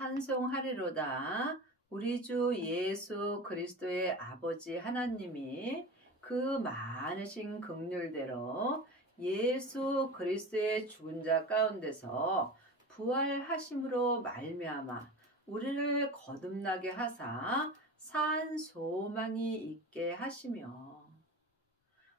찬송하리로다. 우리 주 예수 그리스도의 아버지 하나님이 그 많으신 긍휼대로 예수 그리스도의 죽은 자 가운데서 부활하심으로 말미암아 우리를 거듭나게 하사 산 소망이 있게 하시며,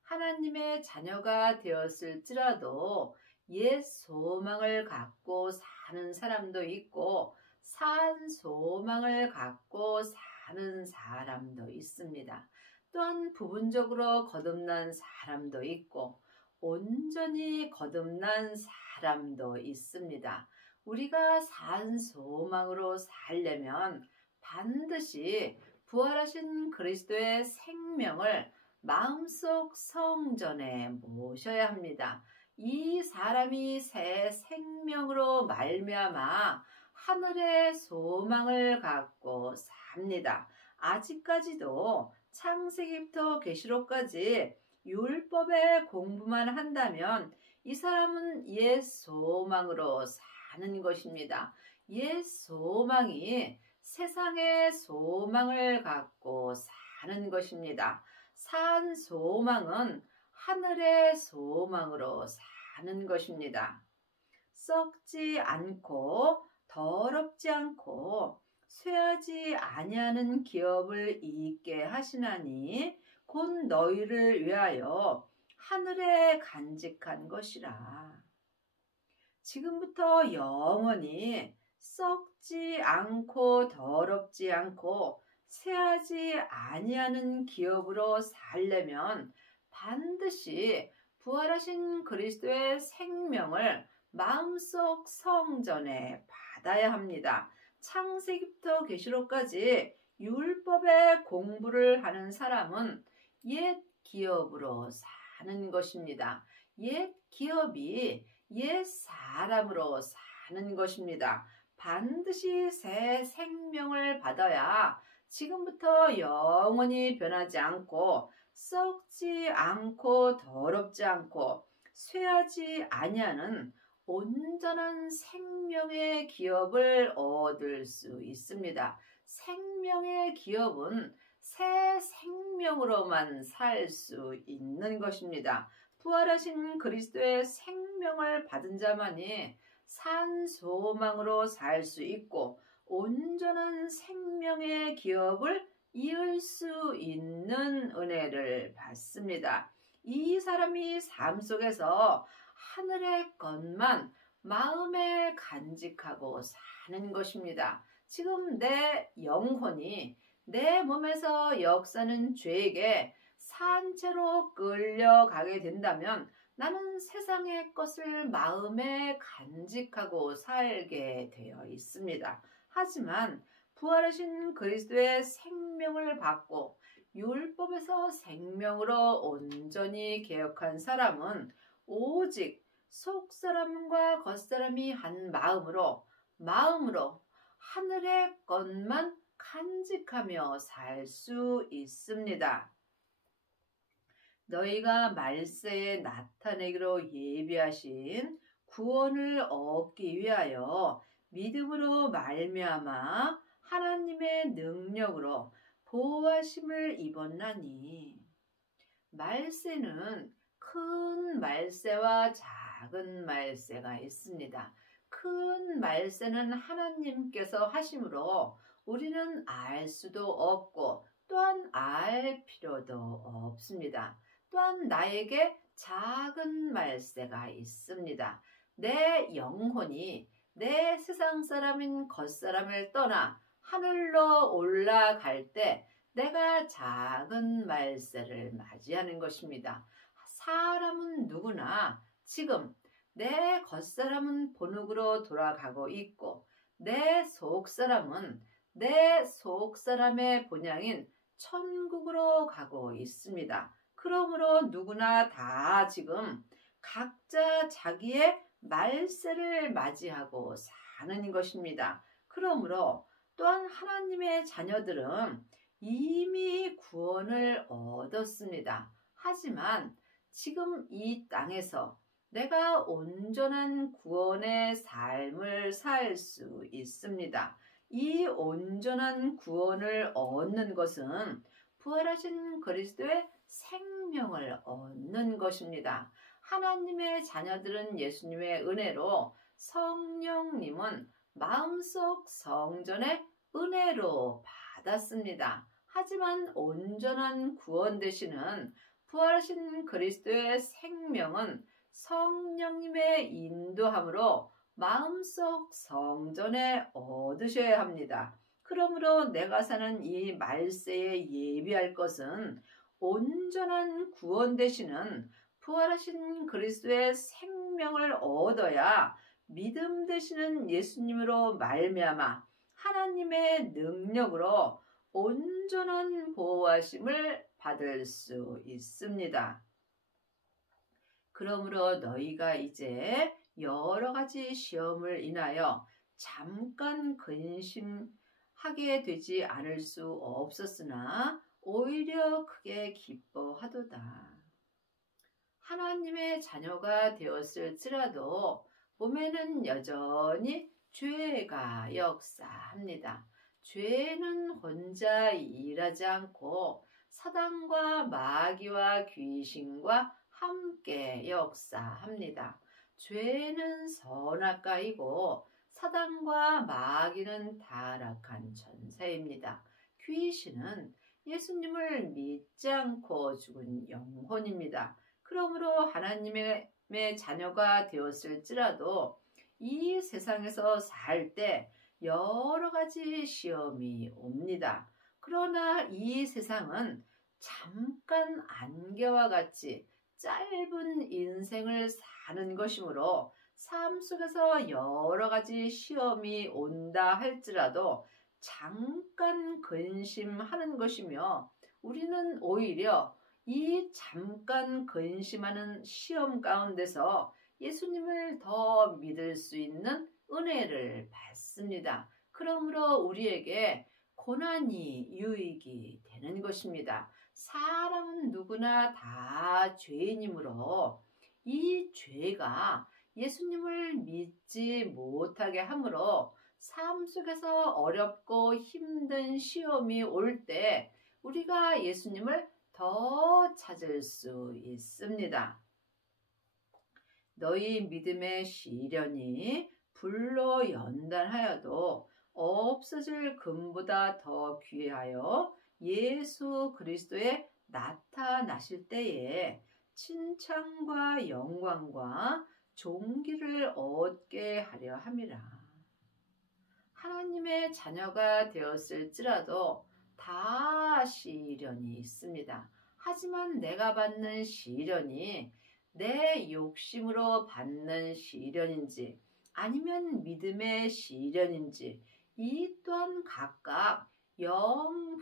하나님의 자녀가 되었을지라도 옛 소망을 갖고 사는 사람도 있고 산 소망을 갖고 사는 사람도 있습니다. 또한 부분적으로 거듭난 사람도 있고 온전히 거듭난 사람도 있습니다. 우리가 산 소망으로 살려면 반드시 부활하신 그리스도의 생명을 마음속 성전에 모셔야 합니다. 이 사람이 새 생명으로 말미암아 하늘의 소망을 갖고 삽니다. 아직까지도 창세기부터 계시록까지 율법의 공부만 한다면 이 사람은 옛 소망으로 사는 것입니다. 옛 소망이 세상의 소망을 갖고 사는 것입니다. 산 소망은 하늘의 소망으로 사는 것입니다. 썩지 않고 더럽지 않고 쇠하지 아니하는 기업을 있게 하시나니 곧 너희를 위하여 하늘에 간직한 것이라. 지금부터 영원히 썩지 않고 더럽지 않고 쇠하지 아니하는 기업으로 살려면 반드시 부활하신 그리스도의 생명을 마음속 성전에 받아야 합니다. 창세기부터 계시록까지 율법의 공부를 하는 사람은 옛 기업으로 사는 것입니다. 옛 기업이 옛 사람으로 사는 것입니다. 반드시 새 생명을 받아야 지금부터 영원히 변하지 않고 썩지 않고 더럽지 않고 쇠하지 아니하는 온전한 생명의 기업을 얻을 수 있습니다. 생명의 기업은 새 생명으로만 살 수 있는 것입니다. 부활하신 그리스도의 생명을 받은 자만이 산 소망으로 살 수 있고 온전한 생명의 기업을 이을 수 있는 은혜를 받습니다. 이 사람이 삶 속에서 하늘의 것만 마음에 간직하고 사는 것입니다. 지금 내 영혼이 내 몸에서 역사는 죄에게 산채로 끌려가게 된다면 나는 세상의 것을 마음에 간직하고 살게 되어 있습니다. 하지만 부활하신 그리스도의 생명을 받고 율법에서 생명으로 온전히 개혁한 사람은 오직 속사람과 겉사람이 한 마음으로 하늘의 것만 간직하며 살 수 있습니다. 너희가 말세에 나타내기로 예비하신 구원을 얻기 위하여 믿음으로 말미암아 하나님의 능력으로 보호하심을 입었나니. 말세는 큰 말세와 작은 말세가 있습니다. 큰 말세는 하나님께서 하심으로 우리는 알 수도 없고 또한 알 필요도 없습니다. 또한 나에게 작은 말세가 있습니다. 내 영혼이 내 세상 사람인 겉사람을 떠나 하늘로 올라갈 때 내가 작은 말세를 맞이하는 것입니다. 사람은 누구나 지금 내 겉사람은 본흙으로 돌아가고 있고 내 속사람은 내 속사람의 본향인 천국으로 가고 있습니다. 그러므로 누구나 다 지금 각자 자기의 말세를 맞이하고 사는 것입니다. 그러므로 또한 하나님의 자녀들은 이미 구원을 얻었습니다. 하지만 지금 이 땅에서 내가 온전한 구원의 삶을 살 수 있습니다. 이 온전한 구원을 얻는 것은 부활하신 그리스도의 생명을 얻는 것입니다. 하나님의 자녀들은 예수님의 은혜로, 성령님은 마음속 성전의 은혜로 받았습니다. 하지만 온전한 구원 되시는 부활하신 그리스도의 생명은 성령님의 인도함으로 마음속 성전에 얻으셔야 합니다. 그러므로 내가 사는 이 말세에 예비할 것은 온전한 구원 되시는 부활하신 그리스도의 생명을 얻어야 믿음 되시는 예수님으로 말미암아 하나님의 능력으로 온전한 보호하심을 받을 수 있습니다. 그러므로 너희가 이제 여러 가지 시험을 인하여 잠깐 근심하게 되지 않을 수 없었으나 오히려 크게 기뻐하도다. 하나님의 자녀가 되었을지라도 몸에는 여전히 죄가 역사합니다. 죄는 혼자 일하지 않고 사단과 마귀와 귀신과 함께 역사합니다. 죄는 선악가이고 사단과 마귀는 타락한 천사입니다. 귀신은 예수님을 믿지 않고 죽은 영혼입니다. 그러므로 하나님의 자녀가 되었을지라도 이 세상에서 살 때 여러 가지 시험이 옵니다. 그러나 이 세상은 잠깐 안개와 같이 짧은 인생을 사는 것이므로 삶 속에서 여러 가지 시험이 온다 할지라도 잠깐 근심하는 것이며 우리는 오히려 이 잠깐 근심하는 시험 가운데서 예수님을 더 믿을 수 있는 은혜를 받습니다. 그러므로 우리에게 고난이 유익이 되는 것입니다. 사람은 누구나 다 죄인이므로 이 죄가 예수님을 믿지 못하게 하므로 삶 속에서 어렵고 힘든 시험이 올 때 우리가 예수님을 더 찾을 수 있습니다. 너희 믿음의 시련이 불로 연단하여도 없어질 금보다 더 귀하여 예수 그리스도에 나타나실 때에 칭찬과 영광과 존귀를 얻게 하려 함이라. 하나님의 자녀가 되었을지라도 다 시련이 있습니다. 하지만 내가 받는 시련이 내 욕심으로 받는 시련인지 아니면 믿음의 시련인지 이 또한 각각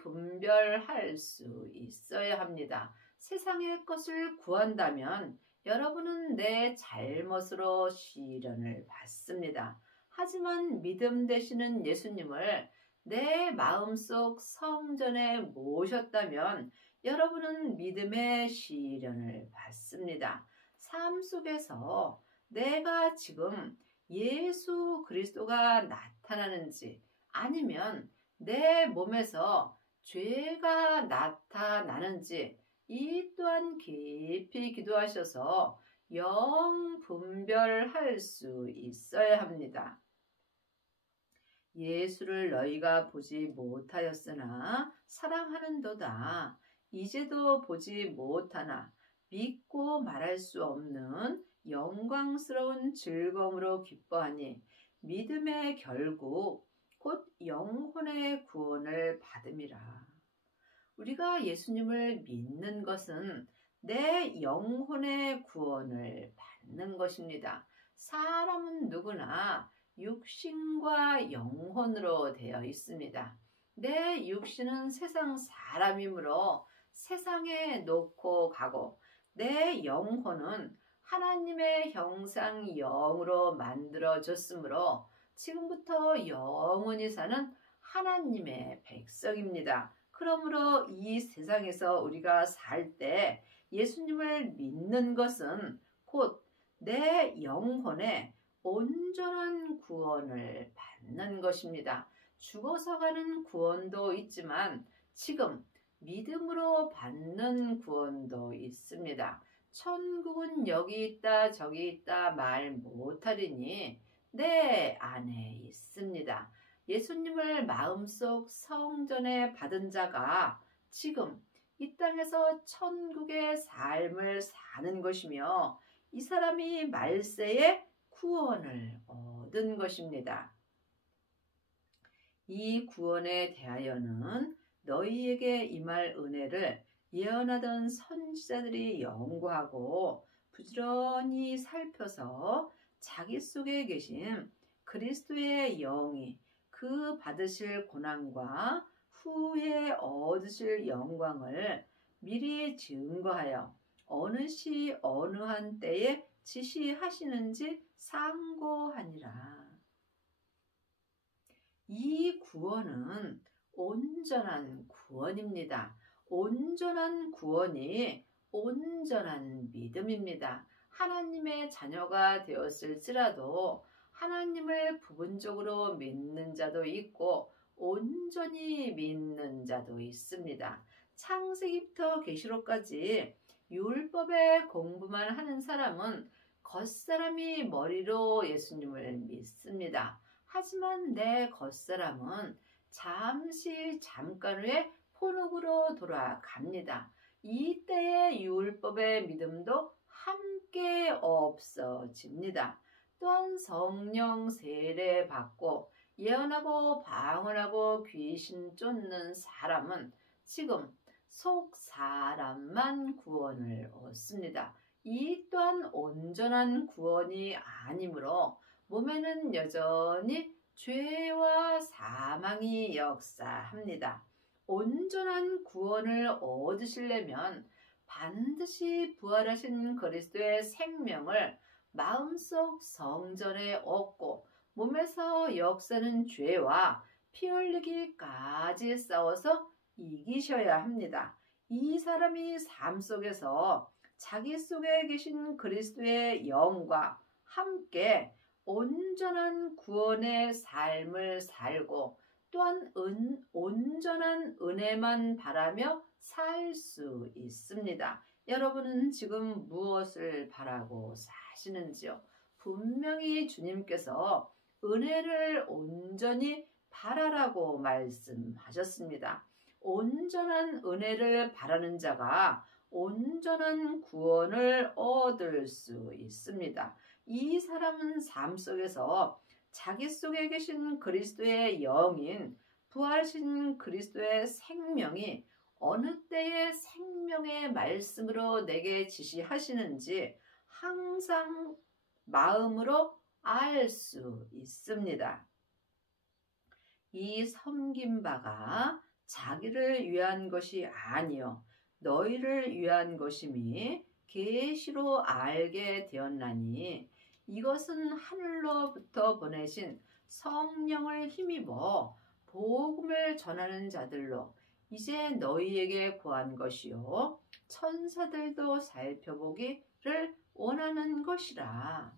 분별할 수 있어야 합니다. 세상의 것을 구한다면 여러분은 내 잘못으로 시련을 받습니다. 하지만 믿음 되시는 예수님을 내 마음속 성전에 모셨다면 여러분은 믿음의 시련을 받습니다. 삶 속에서 내가 지금 예수 그리스도가 나타나는지 아니면 내 몸에서 죄가 나타나는지 이 또한 깊이 기도하셔서 분별할 수 있어야 합니다. 예수를 너희가 보지 못하였으나 사랑하는도다. 이제도 보지 못하나 믿고 말할 수 없는 영광스러운 즐거움으로 기뻐하니 믿음의 결국 곧 영혼의 구원을 받음이라. 우리가 예수님을 믿는 것은 내 영혼의 구원을 받는 것입니다. 사람은 누구나 육신과 영혼으로 되어 있습니다. 내 육신은 세상 사람이므로 세상에 놓고 가고 내 영혼은 하나님의 형상 영으로 만들어졌으므로 지금부터 영원히 사는 하나님의 백성입니다. 그러므로 이 세상에서 우리가 살 때 예수님을 믿는 것은 곧 내 영혼의 온전한 구원을 받는 것입니다. 죽어서 가는 구원도 있지만 지금 믿음으로 받는 구원도 있습니다. 천국은 여기 있다 저기 있다 말 못하리니 내 안에 있습니다. 예수님을 마음속 성전에 받은 자가 지금 이 땅에서 천국의 삶을 사는 것이며 이 사람이 말세에 구원을 얻은 것입니다. 이 구원에 대하여는 너희에게 임할 은혜를 예언하던 선지자들이 연구하고 부지런히 살펴서 자기 속에 계신 그리스도의 영이 그 받으실 고난과 후에 얻으실 영광을 미리 증거하여 어느 시 어느 한 때에 지시하시는지 상고하니라. 이 구원은 온전한 구원입니다. 온전한 구원이 온전한 믿음입니다. 하나님의 자녀가 되었을지라도 하나님을 부분적으로 믿는 자도 있고 온전히 믿는 자도 있습니다. 창세기부터 계시록까지 율법의 공부만 하는 사람은 겉사람이 머리로 예수님을 믿습니다. 하지만 내 겉사람은 잠깐 후에 포록으로 돌아갑니다. 이때의 율법의 믿음도 함께 없어집니다. 또한 성령 세례 받고 예언하고 방언하고 귀신 쫓는 사람은 지금 속 사람만 구원을 얻습니다. 이 또한 온전한 구원이 아니므로 몸에는 여전히 죄와 사망이 역사합니다. 온전한 구원을 얻으시려면 반드시 부활하신 그리스도의 생명을 마음속 성전에 얻고 몸에서 역사는 죄와 피 흘리기까지 싸워서 이기셔야 합니다. 이 사람이 삶 속에서 자기 속에 계신 그리스도의 영과 함께 온전한 구원의 삶을 살고 또한 온전한 은혜만 바라며 살 수 있습니다. 여러분은 지금 무엇을 바라고 사시는지요? 분명히 주님께서 은혜를 온전히 바라라고 말씀하셨습니다. 온전한 은혜를 바라는 자가 온전한 구원을 얻을 수 있습니다. 이 사람은 삶 속에서 자기 속에 계신 그리스도의 영인 부활하신 그리스도의 생명이 어느 때의 생명의 말씀으로 내게 지시하시는지 항상 마음으로 알 수 있습니다. 이 섬긴 바가 자기를 위한 것이 아니요 너희를 위한 것임이 계시로 알게 되었나니 이것은 하늘로부터 보내신 성령을 힘입어 복음을 전하는 자들로 이제 너희에게 구한 것이요 천사들도 살펴보기를 원하는 것이라.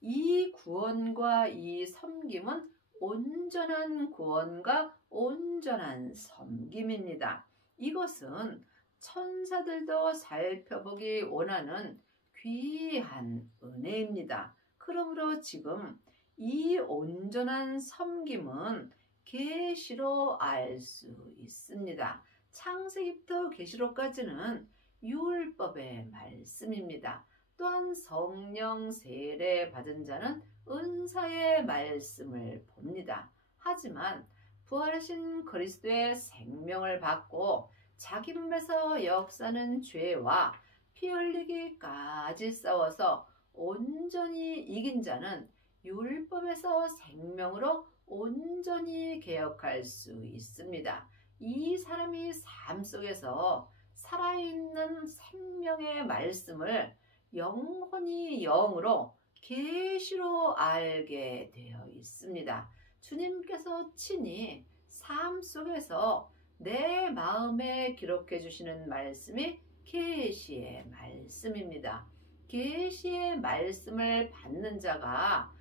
이 구원과 이 섬김은 온전한 구원과 온전한 섬김입니다. 이것은 천사들도 살펴보기 원하는 귀한 은혜입니다. 그러므로 지금 이 온전한 섬김은 계시로 알 수 있습니다. 창세기부터 계시록까지는 율법의 말씀입니다. 또한 성령 세례 받은 자는 은사의 말씀을 봅니다. 하지만 부활하신 그리스도의 생명을 받고 자기 몸에서 역사는 죄와 피 흘리기까지 싸워서 온전히 이긴 자는 율법에서 생명으로 온전히 개혁할 수 있습니다. 이 사람이 삶 속에서 살아있는 생명의 말씀을 영원히 영으로 계시로 알게 되어 있습니다. 주님께서 친히 삶 속에서 내 마음에 기록해 주시는 말씀이 계시의 말씀입니다. 계시의 말씀을 받는 자가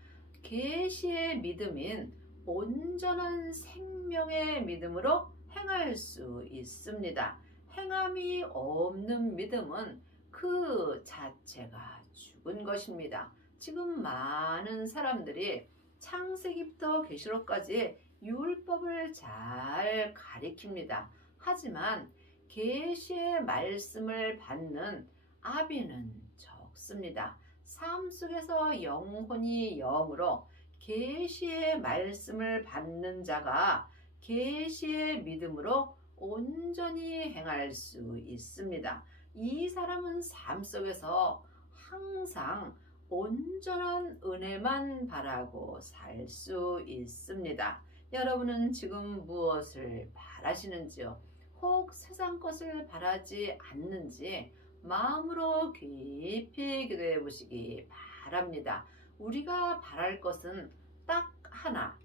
계시의 믿음인 온전한 생명의 믿음으로 행할 수 있습니다. 행함이 없는 믿음은 그 자체가 죽은 것입니다. 지금 많은 사람들이 창세기부터 계시록까지 율법을 잘 가리킵니다. 하지만 계시의 말씀을 받는 아비는 적습니다. 삶 속에서 영혼이 영으로 계시의 말씀을 받는 자가 계시의 믿음으로 온전히 행할 수 있습니다. 이 사람은 삶 속에서 항상 온전한 은혜만 바라고 살 수 있습니다. 여러분은 지금 무엇을 바라시는지요? 혹 세상 것을 바라지 않는지 마음으로 깊이 기도해 보시기 바랍니다. 우리가 바랄 것은 딱 하나,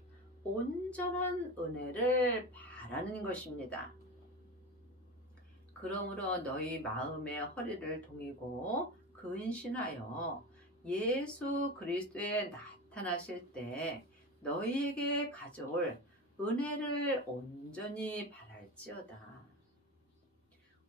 온전한 은혜를 바라는 것입니다. 그러므로 너희 마음의 허리를 동이고 근신하여 예수 그리스도에 나타나실 때 너희에게 가져올 은혜를 온전히 바랄지어다.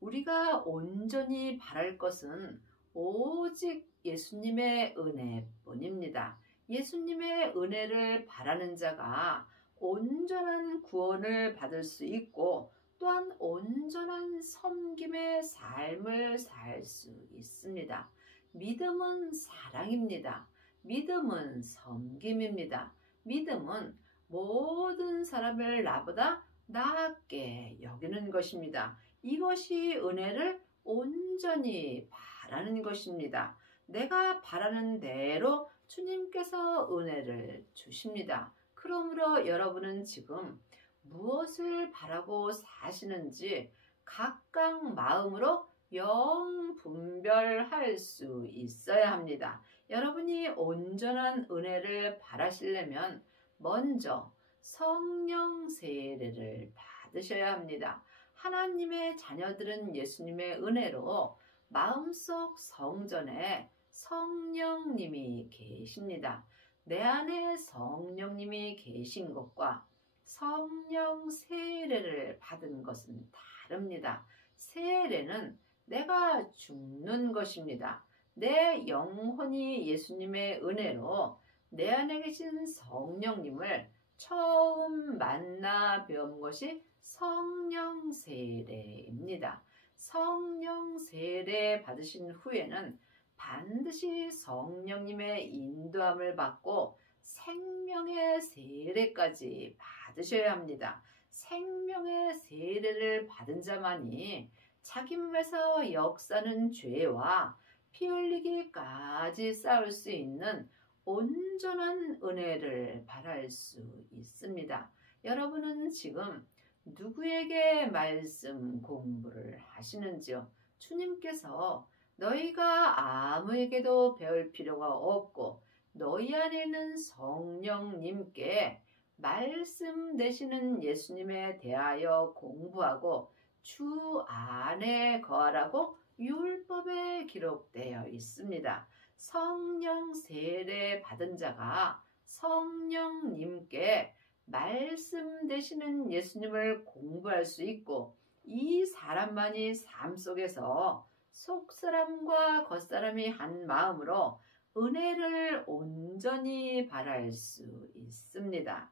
우리가 온전히 바랄 것은 오직 예수님의 은혜뿐입니다. 예수님의 은혜를 바라는 자가 온전한 구원을 받을 수 있고 또한 온전한 섬김의 삶을 살 수 있습니다. 믿음은 사랑입니다. 믿음은 섬김입니다. 믿음은 모든 사람을 나보다 낫게 여기는 것입니다. 이것이 은혜를 온전히 바라는 것입니다. 내가 바라는 대로 주님께서 은혜를 주십니다. 그러므로 여러분은 지금 무엇을 바라고 사시는지 각각 마음으로 영 분별할 수 있어야 합니다. 여러분이 온전한 은혜를 바라시려면 먼저 성령 세례를 받으셔야 합니다. 하나님의 자녀들은 예수님의 은혜로 마음속 성전에 성령님이 계십니다. 내 안에 성령님이 계신 것과 성령 세례를 받은 것은 다릅니다. 세례는 내가 죽는 것입니다. 내 영혼이 예수님의 은혜로 내 안에 계신 성령님을 처음 만나 배운 것이 성령 세례입니다. 성령 세례 받으신 후에는 반드시 성령님의 인도함을 받고 생명의 세례까지 받으셔야 합니다. 생명의 세례를 받은 자만이 자기 몸에서 역사는 죄와 피 흘리기까지 쌓을 수 있는 온전한 은혜를 바랄 수 있습니다. 여러분은 지금 누구에게 말씀 공부를 하시는지요? 주님께서 너희가 아무에게도 배울 필요가 없고 너희 안에 있는 성령님께 말씀 되시는 예수님에 대하여 공부하고 주 안에 거하라고 율법에 기록되어 있습니다. 성령 세례 받은 자가 성령님께 말씀 되시는 예수님을 공부할 수 있고 이 사람만이 삶 속에서 속사람과 겉사람이 한 마음으로 은혜를 온전히 바랄 수 있습니다.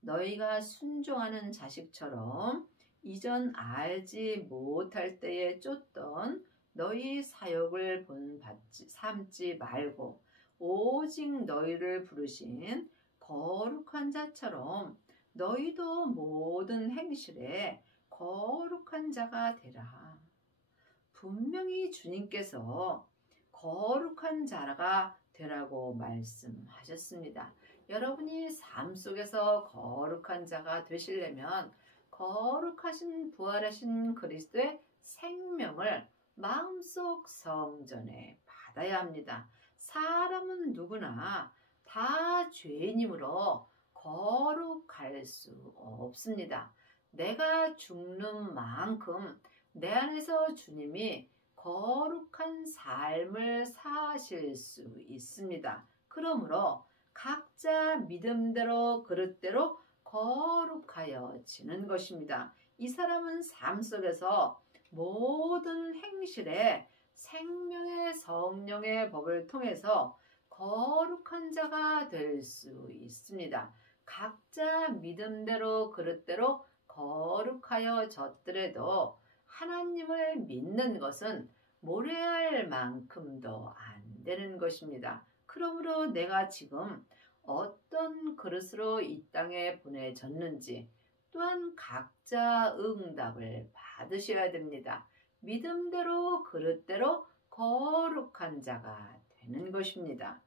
너희가 순종하는 자식처럼 이전 알지 못할 때에 쫓던 너희 사역을 본받지 삼지 말고 오직 너희를 부르신 거룩한 자처럼 너희도 모든 행실에 거룩한 자가 되라. 분명히 주님께서 거룩한 자가 되라고 말씀하셨습니다. 여러분이 삶 속에서 거룩한 자가 되시려면 거룩하신 부활하신 그리스도의 생명을 마음속 성전에 받아야 합니다. 사람은 누구나 다 죄인이므로 거룩할 수 없습니다. 내가 죽는 만큼 내 안에서 주님이 거룩한 삶을 사실 수 있습니다. 그러므로 각자 믿음대로 그릇대로 거룩하여지는 것입니다. 이 사람은 삶 속에서 모든 행실에 생명의 성령의 법을 통해서 거룩한 자가 될 수 있습니다. 각자 믿음대로 그릇대로 거룩하여졌더라도 하나님을 믿는 것은 모래알 만큼도 안 되는 것입니다. 그러므로 내가 지금 어떤 그릇으로 이 땅에 보내졌는지 또한 각자 응답을 받으셔야 됩니다. 믿음대로 그릇대로 거룩한 자가 되는 것입니다.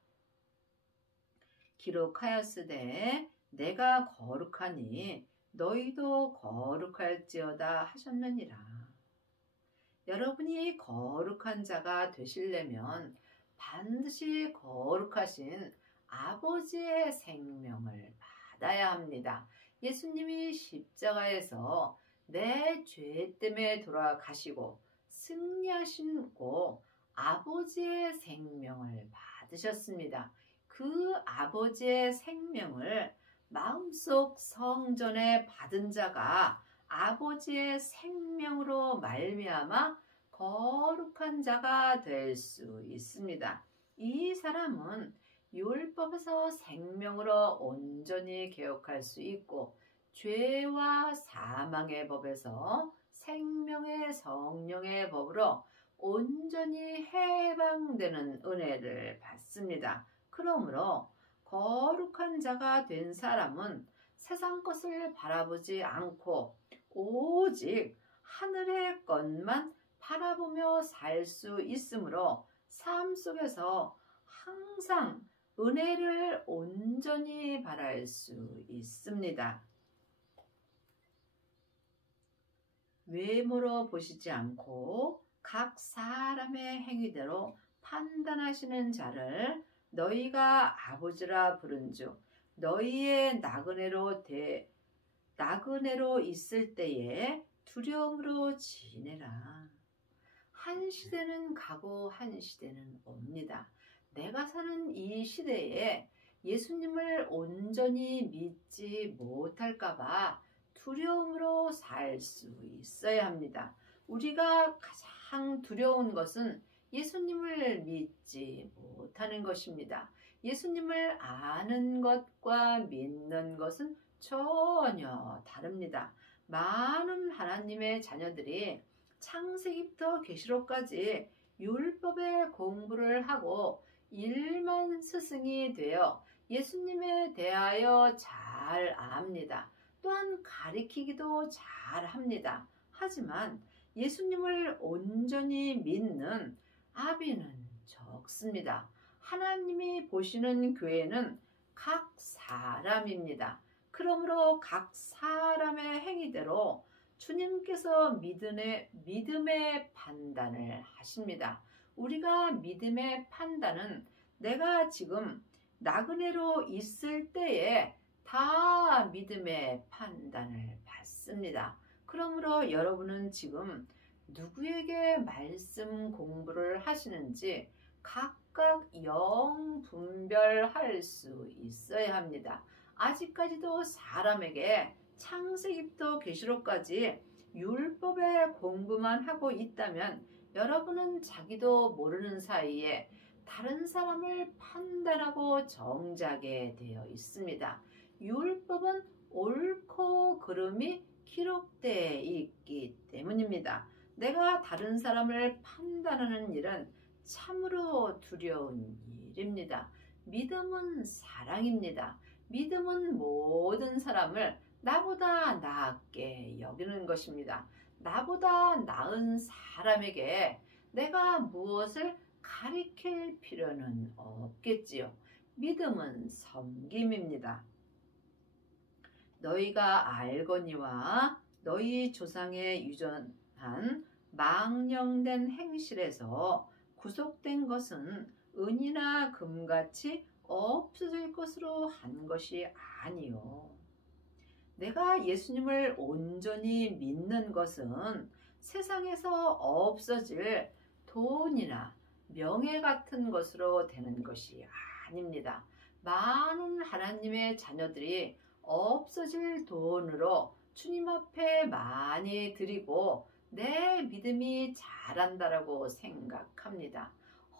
기록하였으되 내가 거룩하니 너희도 거룩할지어다 하셨느니라. 여러분이 거룩한 자가 되시려면 반드시 거룩하신 아버지의 생명을 받아야 합니다. 예수님이 십자가에서 내 죄 때문에 돌아가시고 승리하시고 아버지의 생명을 받으셨습니다. 그 아버지의 생명을 마음속 성전에 받은 자가 아버지의 생명으로 말미암아 거룩한 자가 될 수 있습니다. 이 사람은 율법에서 생명으로 온전히 개혁할 수 있고 죄와 사망의 법에서 생명의 성령의 법으로 온전히 해방되는 은혜를 받습니다. 그러므로 거룩한 자가 된 사람은 세상 것을 바라보지 않고 오직 하늘의 것만 바라보며 살 수 있으므로 삶 속에서 항상 은혜를 온전히 바랄 수 있습니다. 외모로 보시지 않고 각 사람의 행위대로 판단하시는 자를 너희가 아버지라 부른즉 너희의 나그네로 있을 때에 두려움으로 지내라. 한 시대는 가고 한 시대는 옵니다. 내가 사는 이 시대에 예수님을 온전히 믿지 못할까봐 두려움으로 살 수 있어야 합니다. 우리가 가장 두려운 것은 예수님을 믿지 못하는 것입니다. 예수님을 아는 것과 믿는 것은 전혀 다릅니다. 많은 하나님의 자녀들이 창세기부터 계시록까지 율법의 공부를 하고 일만 스승이 되어 예수님에 대하여 잘 압니다. 또한 가리키기도 잘 합니다. 하지만 예수님을 온전히 믿는 아비는 적습니다. 하나님이 보시는 교회는 각 사람입니다. 그러므로 각 사람의 행위대로 주님께서 믿음의 판단을 하십니다. 우리가 믿음의 판단은 내가 지금 나그네로 있을 때에 다 믿음의 판단을 받습니다. 그러므로 여러분은 지금 누구에게 말씀 공부를 하시는지 각각 영 분별할 수 있어야 합니다. 아직까지도 사람에게 창세기부터 계시록까지 율법의 공부만 하고 있다면 여러분은 자기도 모르는 사이에 다른 사람을 판단하고 정죄하게 되어 있습니다. 율법은 옳고 그름이 기록되어 있기 때문입니다. 내가 다른 사람을 판단하는 일은 참으로 두려운 일입니다. 믿음은 사랑입니다. 믿음은 모든 사람을 나보다 낫게 여기는 것입니다. 나보다 나은 사람에게 내가 무엇을 가리킬 필요는 없겠지요. 믿음은 섬김입니다. 너희가 알거니와 너희 조상의 유전한 망령된 행실에서 구속된 것은 은이나 금같이 없어질 것으로 한 것이 아니요. 내가 예수님을 온전히 믿는 것은 세상에서 없어질 돈이나 명예 같은 것으로 되는 것이 아닙니다. 많은 하나님의 자녀들이 없어질 돈으로 주님 앞에 많이 드리고 내 믿음이 자란다라고 생각합니다.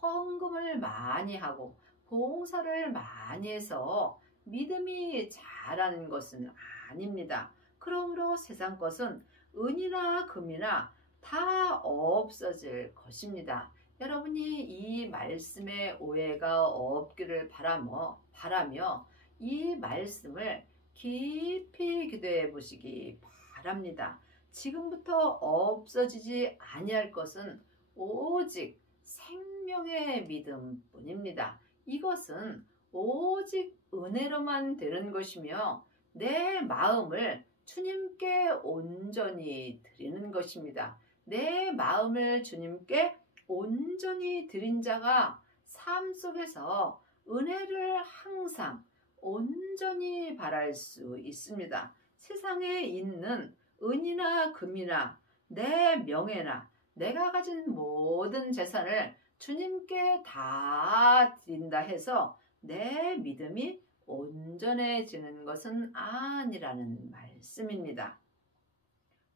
헌금을 많이 하고 봉사를 많이 해서 믿음이 자라는 것은 아닙니다. 그러므로 세상 것은 은이나 금이나 다 없어질 것입니다. 여러분이 이 말씀에 오해가 없기를 바라며 이 말씀을 깊이 기도해 보시기 바랍니다. 지금부터 없어지지 아니할 것은 오직 생명의 믿음뿐입니다. 이것은 오직 은혜로만 되는 것이며 내 마음을 주님께 온전히 드리는 것입니다. 내 마음을 주님께 온전히 드린 자가 삶 속에서 은혜를 항상 온전히 바랄 수 있습니다. 세상에 있는 은이나 금이나 내 명예나 내가 가진 모든 재산을 주님께 다 드린다 해서 내 믿음이 온전해지는 것은 아니라는 말씀입니다.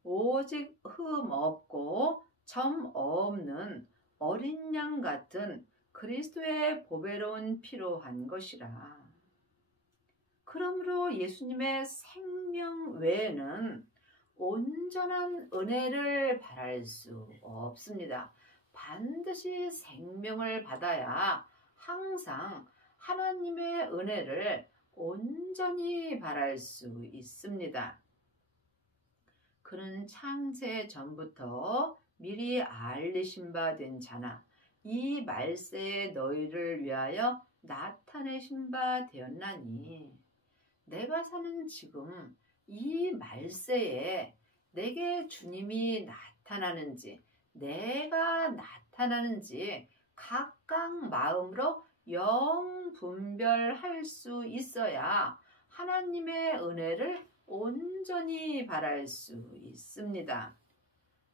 오직 흠 없고 점 없는 어린 양 같은 그리스도의 보배로운 피로 한 것이라. 그러므로 예수님의 생명 외에는 온전한 은혜를 바랄 수 없습니다. 반드시 생명을 받아야 항상 하나님의 은혜를 온전히 바랄 수 있습니다. 그는 창세 전부터 미리 알리신 바 된 자나 이 말세에 너희를 위하여 나타내신 바 되었나니 내가 사는 지금 이 말세에 내게 주님이 나타나는지 내가 나타나는지 각각 마음으로 영분별할 수 있어야 하나님의 은혜를 온전히 바랄 수 있습니다.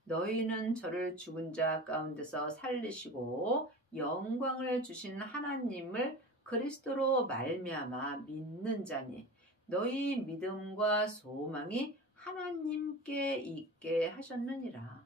너희는 저를 죽은 자 가운데서 살리시고 영광을 주신 하나님을 그리스도로 말미암아 믿는 자니 너희 믿음과 소망이 하나님께 있게 하셨느니라.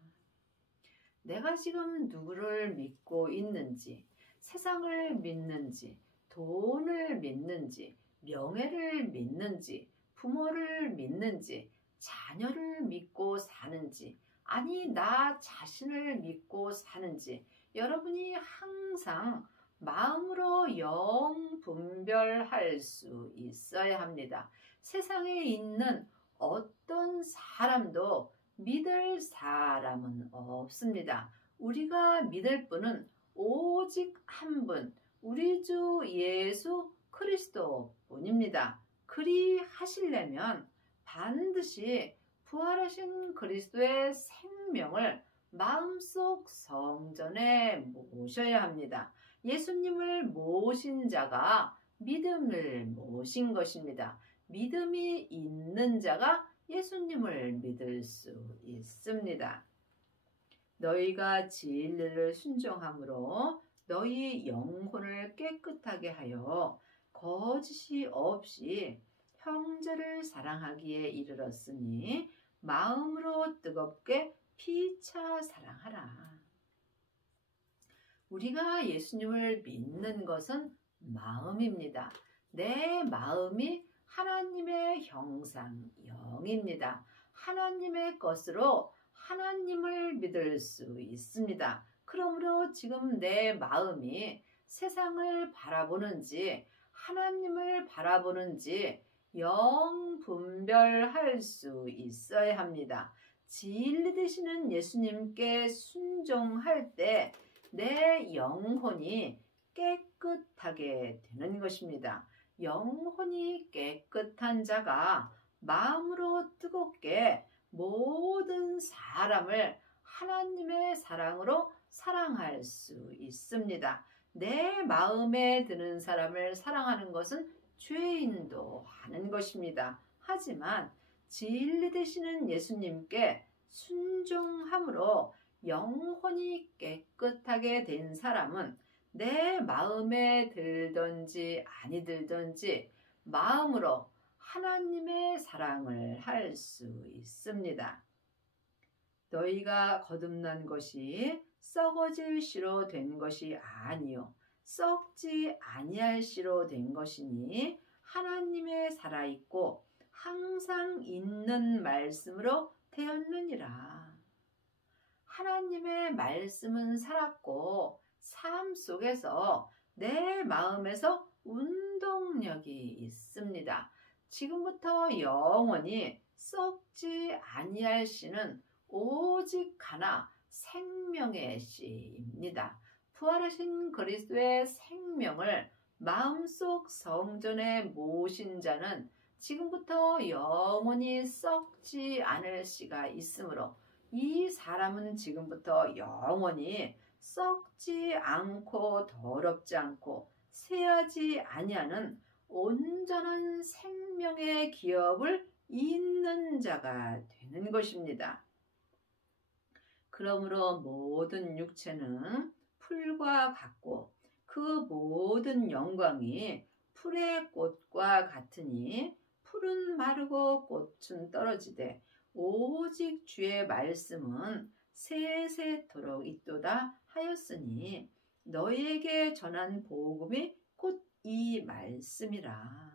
내가 지금 누구를 믿고 있는지, 세상을 믿는지, 돈을 믿는지, 명예를 믿는지, 부모를 믿는지, 자녀를 믿고 사는지, 아니 나 자신을 믿고 사는지 여러분이 항상 마음으로 영분별할 수 있어야 합니다. 세상에 있는 어떤 사람도 믿을 사람은 없습니다. 우리가 믿을 분은 오직 한 분, 우리 주 예수 그리스도뿐입니다. 그리 하시려면 반드시 부활하신 그리스도의 생명을 마음속 성전에 모셔야 합니다. 예수님을 모신 자가 믿음을 모신 것입니다. 믿음이 있는 자가 예수님을 믿을 수 있습니다. 너희가 진리를 순종함으로 너희 영혼을 깨끗하게 하여 거짓이 없이 형제를 사랑하기에 이르렀으니 마음으로 뜨겁게 피차 사랑하라. 우리가 예수님을 믿는 것은 마음입니다. 내 마음이 하나님의 형상영입니다. 하나님의 것으로 하나님을 믿을 수 있습니다. 그러므로 지금 내 마음이 세상을 바라보는지 하나님을 바라보는지 영분별할 수 있어야 합니다. 진리 되시는 예수님께 순종할 때 내 영혼이 깨끗하게 되는 것입니다. 영혼이 깨끗한 자가 마음으로 뜨겁게 모든 사람을 하나님의 사랑으로 사랑할 수 있습니다. 내 마음에 드는 사람을 사랑하는 것은 죄인도 하는 것입니다. 하지만 진리 되시는 예수님께 순종함으로 영혼이 깨끗하게 된 사람은 내 마음에 들든지 아니 들든지 마음으로 하나님의 사랑을 할 수 있습니다. 너희가 거듭난 것이 썩어질 씨로 된 것이 아니요 썩지 아니할 씨로 된 것이니 하나님의 살아있고 항상 있는 말씀으로 되었느니라. 하나님의 말씀은 살았고 삶 속에서 내 마음에서 운동력이 있습니다. 지금부터 영원히 썩지 아니할 씨는 오직 하나 생명의 씨입니다. 부활하신 그리스도의 생명을 마음속 성전에 모신 자는 지금부터 영원히 썩지 않을 씨가 있으므로 이 사람은 지금부터 영원히 썩지 않고 더럽지 않고 쇠하지 아니하는 온전한 생명의 기업을 잇는 자가 되는 것입니다. 그러므로 모든 육체는 풀과 같고 그 모든 영광이 풀의 꽃과 같으니 풀은 마르고 꽃은 떨어지되 오직 주의 말씀은 세세토록 있도다 하였으니 너희에게 전한 복음이 곧 이 말씀이라.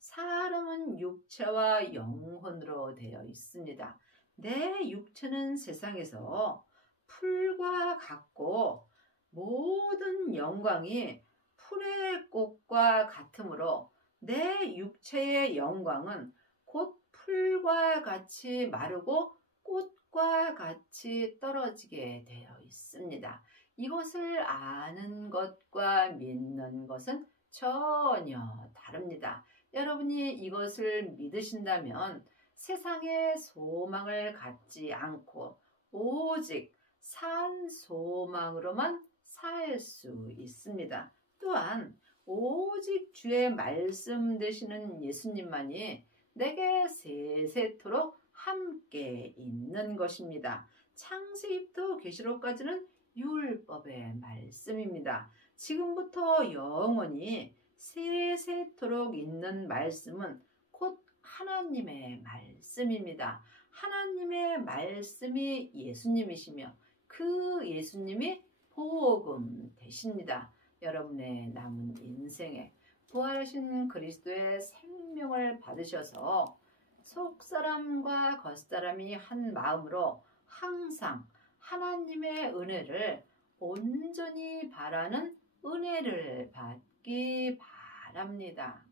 사람은 육체와 영혼으로 되어 있습니다. 내 육체는 세상에서 풀과 같고 모든 영광이 풀의 꽃과 같으므로 내 육체의 영광은 곧 풀과 같이 마르고 꽃과 같이 떨어지게 되어 있습니다. 이것을 아는 것과 믿는 것은 전혀 다릅니다. 여러분이 이것을 믿으신다면 세상의 소망을 갖지 않고 오직 산 소망으로만 살 수 있습니다. 또한 오직 주의 말씀 되시는 예수님만이 내게 세세토록 함께 있는 것입니다. 창세기부터 계시록까지는 율법의 말씀입니다. 지금부터 영원히 세세토록 있는 말씀은 곧 하나님의 말씀입니다. 하나님의 말씀이 예수님이시며 그 예수님이 복음 되십니다. 여러분의 남은 인생에 부활하신 그리스도의 생명을 받으셔서 속사람과 겉사람이 한 마음으로 항상 하나님의 은혜를 온전히 바라는 은혜를 받기 바랍니다.